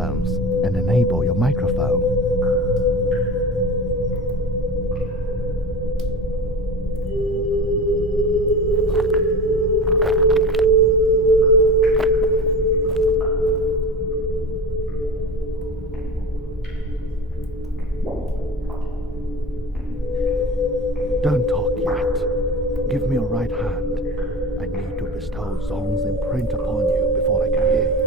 headphones and enable your microphone. Don't talk yet. Give me your right hand. I need to bestow Zong's imprint upon you before I can hear you.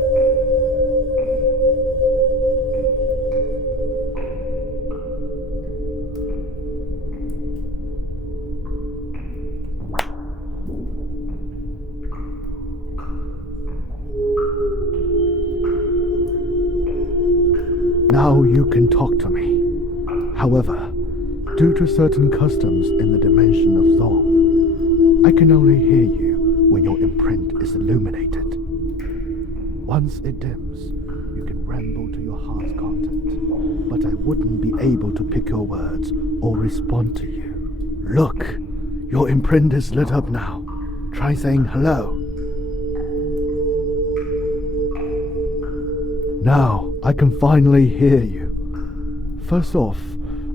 Now you can talk to me. However, due to certain customs in the dimension of Zong, I can only hear you when your imprint is illuminated. Once it dims, you can ramble to your heart's content, but I wouldn't be able to pick your words or respond to you. Look, your imprint is lit up now. Try saying hello. Now I can finally hear you. First off,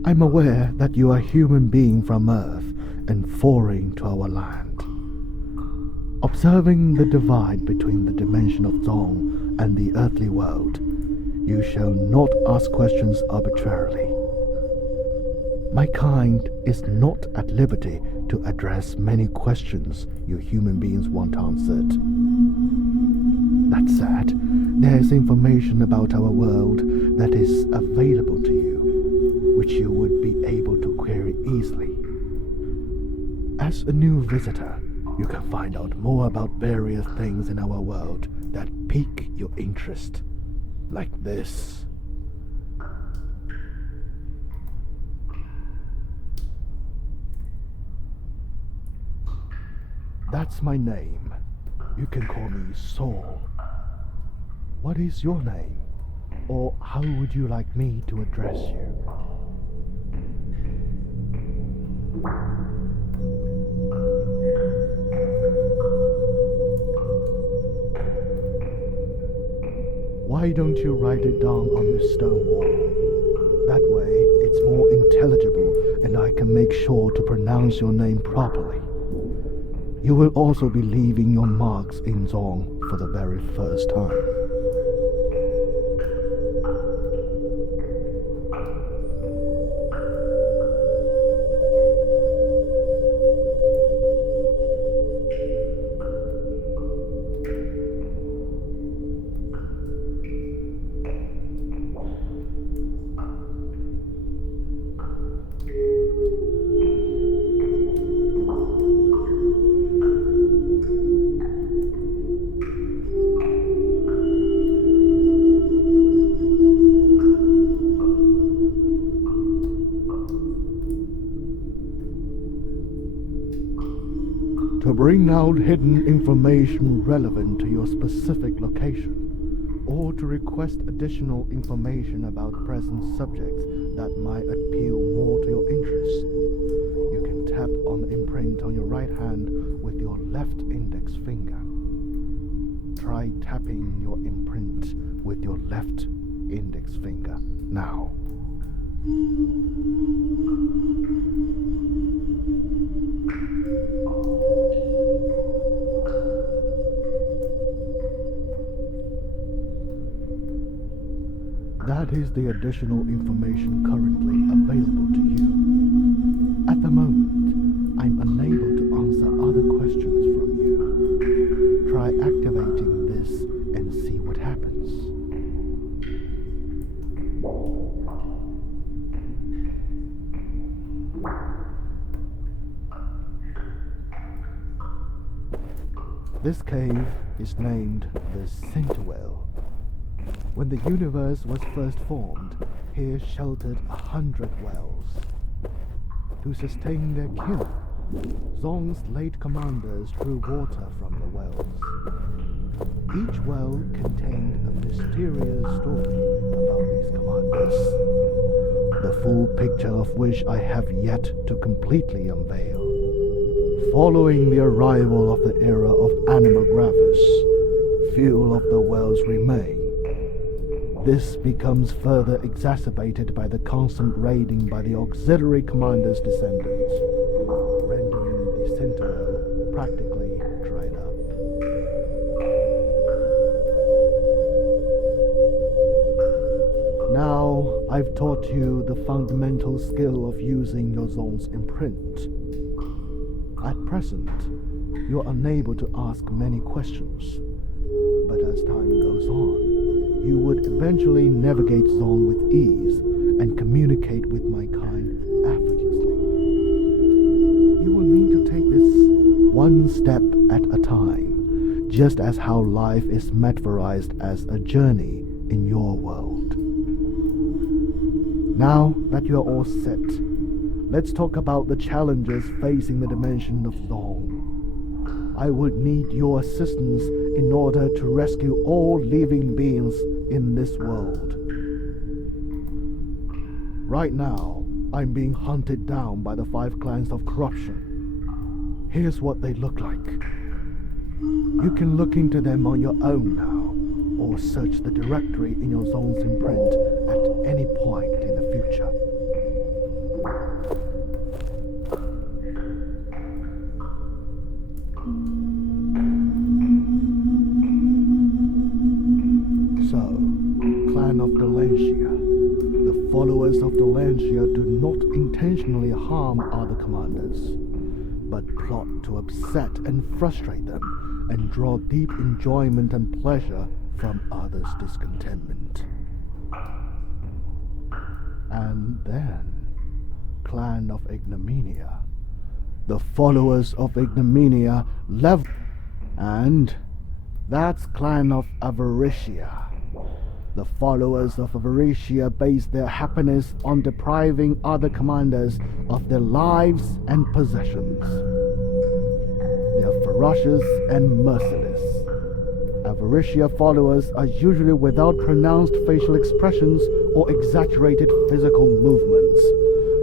I'm aware that you are a human being from Earth and foreign to our land. Observing the divide between the dimension of Zong and the earthly world, you shall not ask questions arbitrarily. My kind is not at liberty to address many questions you human beings want answered. That said, there is information about our world that is available to you, which you would be able to query easily. As a new visitor, you can find out more about various things in our world that pique your interest, like this. That's my name. You can call me Saul. What is your name? Or how would you like me to address you? Why don't you write it down on this stone wall? That way it's more intelligible and I can make sure to pronounce your name properly. You will also be leaving your marks in Zong for the very first time. To bring out hidden information relevant to your specific location, or to request additional information about present subjects that might appeal more to your interests, you can tap on the imprint on your right hand with your left index finger. Try tapping your imprint with your left index finger now. That is the additional information currently available to you. At the moment, I'm unable to answer other questions from you. Try activating this and see what happens. This cave is named the Centiwell. When the universe was first formed, here sheltered 100 wells. To sustain their kiln, Zong's late commanders drew water from the wells. Each well contained a mysterious story about these commanders, the full picture of which I have yet to completely unveil. Following the arrival of the era of Anima Gravis, few of the wells remain. This becomes further exacerbated by the constant raiding by the auxiliary commander's descendants, rendering the Centiwell practically dried up. Now, I've taught you the fundamental skill of using your Zong's imprint. At present, you're unable to ask many questions, but as time goes on, you would eventually navigate Zong with ease and communicate with my kind effortlessly. You will need to take this one step at a time, just as how life is metaphorized as a journey in your world. Now that you are all set, let's talk about the challenges facing the dimension of Zong. I would need your assistance in order to rescue all living beings in this world. Right now, I'm being hunted down by the 5 clans of corruption. Here's what they look like. You can look into them on your own now, or search the directory in your Zong's imprint at any point in the future. So, Clan of Delancia. The followers of Delancia do not intentionally harm other commanders, but plot to upset and frustrate them and draw deep enjoyment and pleasure from others' discontentment. And then, Clan of Ignominia. The followers of Ignominia level, and that's Clan of Avaricia. The followers of Avaricia base their happiness on depriving other commanders of their lives and possessions. They are ferocious and merciless. Avaricia followers are usually without pronounced facial expressions or exaggerated physical movements.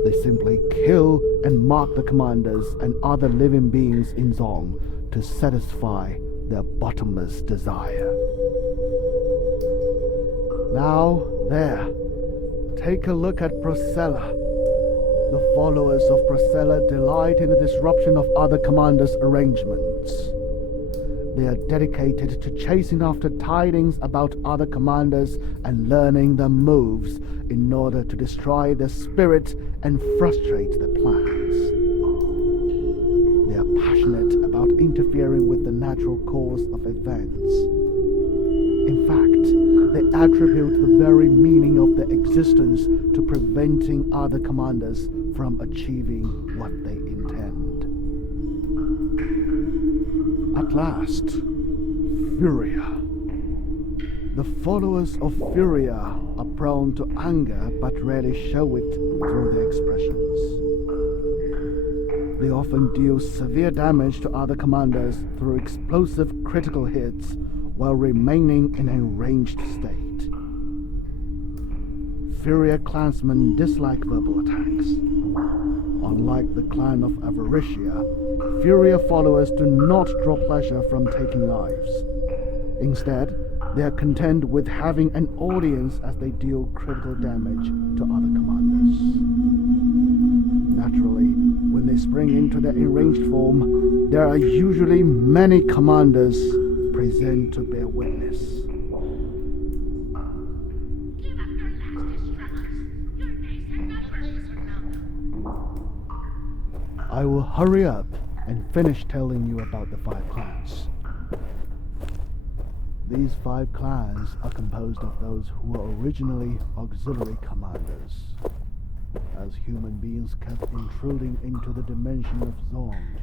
They simply kill and mark the commanders and other living beings in Zong to satisfy their bottomless desire. Now, there, take a look at Procella. The followers of Procella delight in the disruption of other commanders' arrangements. They are dedicated to chasing after tidings about other commanders and learning their moves in order to destroy their spirit and frustrate their plans. They are passionate about interfering with the natural course of events. In fact, they attribute the very meaning of their existence to preventing other commanders from achieving what they intend. At last, Furia. The followers of Furia are prone to anger but rarely show it through their expressions. They often deal severe damage to other commanders through explosive critical hits while remaining in an enraged state. Furia clansmen dislike verbal attacks. Unlike the clan of Avaricia, Furia followers do not draw pleasure from taking lives. Instead, they are content with having an audience as they deal critical damage to other commanders. Naturally, when they spring into their enraged form, there are usually many commanders present to bear witness. Give up your last instructions. Your days are numbered. I will hurry up and finish telling you about the 5 clans. These 5 clans are composed of those who were originally auxiliary commanders. As human beings kept intruding into the dimension of Zong,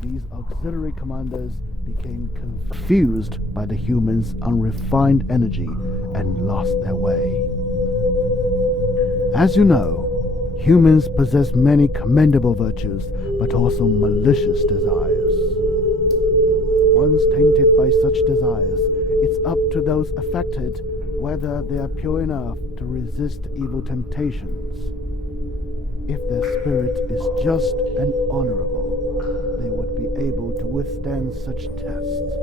these auxiliary commanders became confused by the humans' unrefined energy and lost their way. As you know, humans possess many commendable virtues, but also malicious desires. Once tainted by such desires, it's up to those affected whether they are pure enough to resist evil temptations. If their spirit is just and honorable, they would be able to withstand such tests.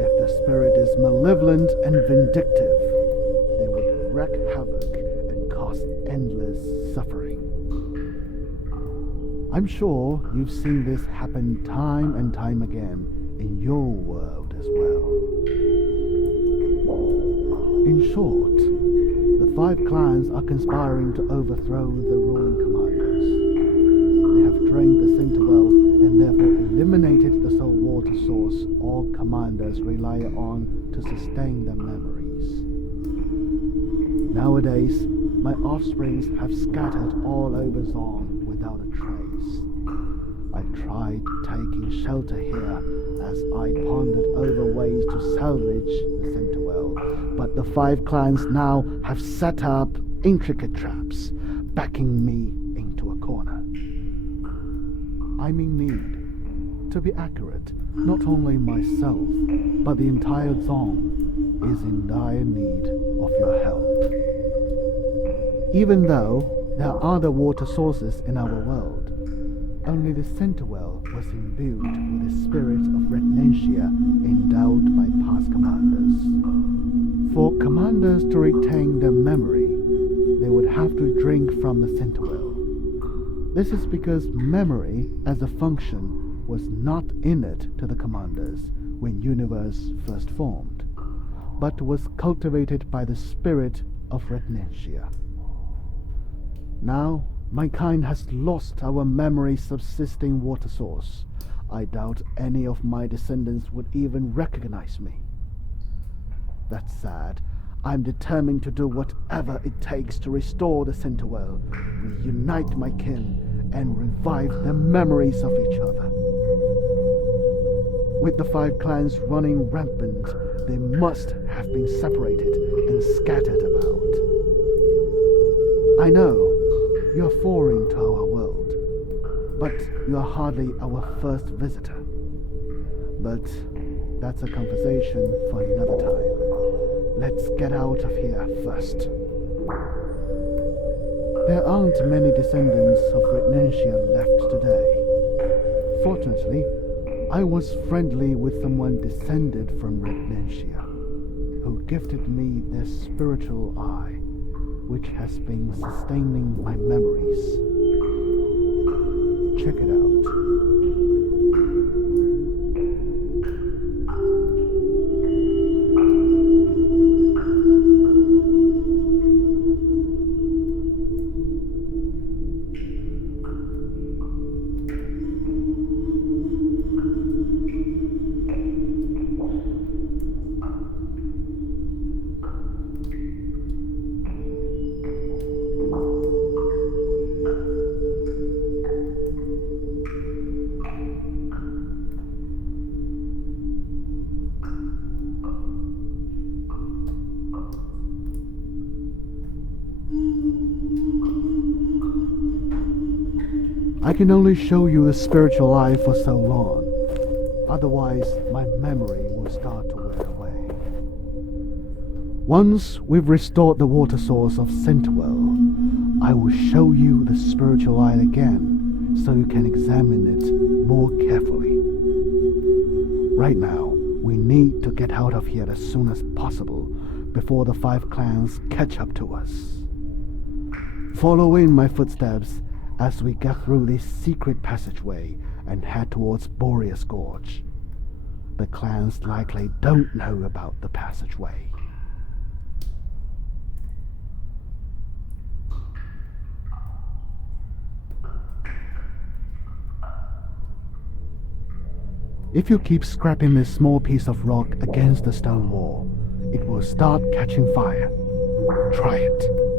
If the spirit is malevolent and vindictive, wreak havoc and cause endless suffering. I'm sure you've seen this happen time and time again in your world as well. In short, the 5 clans are conspiring to overthrow the ruling commanders. They have drained the Centiwell and therefore eliminated the sole water source all commanders rely on to sustain their memories. Nowadays, my offsprings have scattered all over Zong without a trace. I tried taking shelter here as I pondered over ways to salvage the Centiwell, but the 5 clans now have set up intricate traps, backing me into a corner. I'm in need. To be accurate, not only myself, but the entire Zong is in dire need of your help. Even though there are other water sources in our world, only the Centiwell was imbued with the spirit of Retnencia endowed by past commanders. For commanders to retain their memory, they would have to drink from the Centiwell. This is because memory as a function was not innate to the commanders when universe first formed, but was cultivated by the spirit of Retnencia. Now, my kind has lost our memory subsisting water source. I doubt any of my descendants would even recognize me. That's sad. I'm determined to do whatever it takes to restore the Centiwell, reunite my kin, and revive the memories of each other. With the 5 clans running rampant, they must have been separated and scattered about. I know you are foreign to our world, but you are hardly our first visitor. But that's a conversation for another time. Let's get out of here first. There aren't many descendants of Retnencia left today. Fortunately, I was friendly with someone descended from Retnencia, who gifted me their spiritual eye, which has been sustaining my memories. Check it out. I can only show you the spiritual eye for so long. Otherwise, my memory will start to wear away. Once we've restored the water source of Centiwell, I will show you the spiritual eye again so you can examine it more carefully. Right now, we need to get out of here as soon as possible before the 5 clans catch up to us. Follow in my footsteps as we get through this secret passageway and head towards Boreas Gorge. The clans likely don't know about the passageway. If you keep scraping this small piece of rock against the stone wall, it will start catching fire. Try it.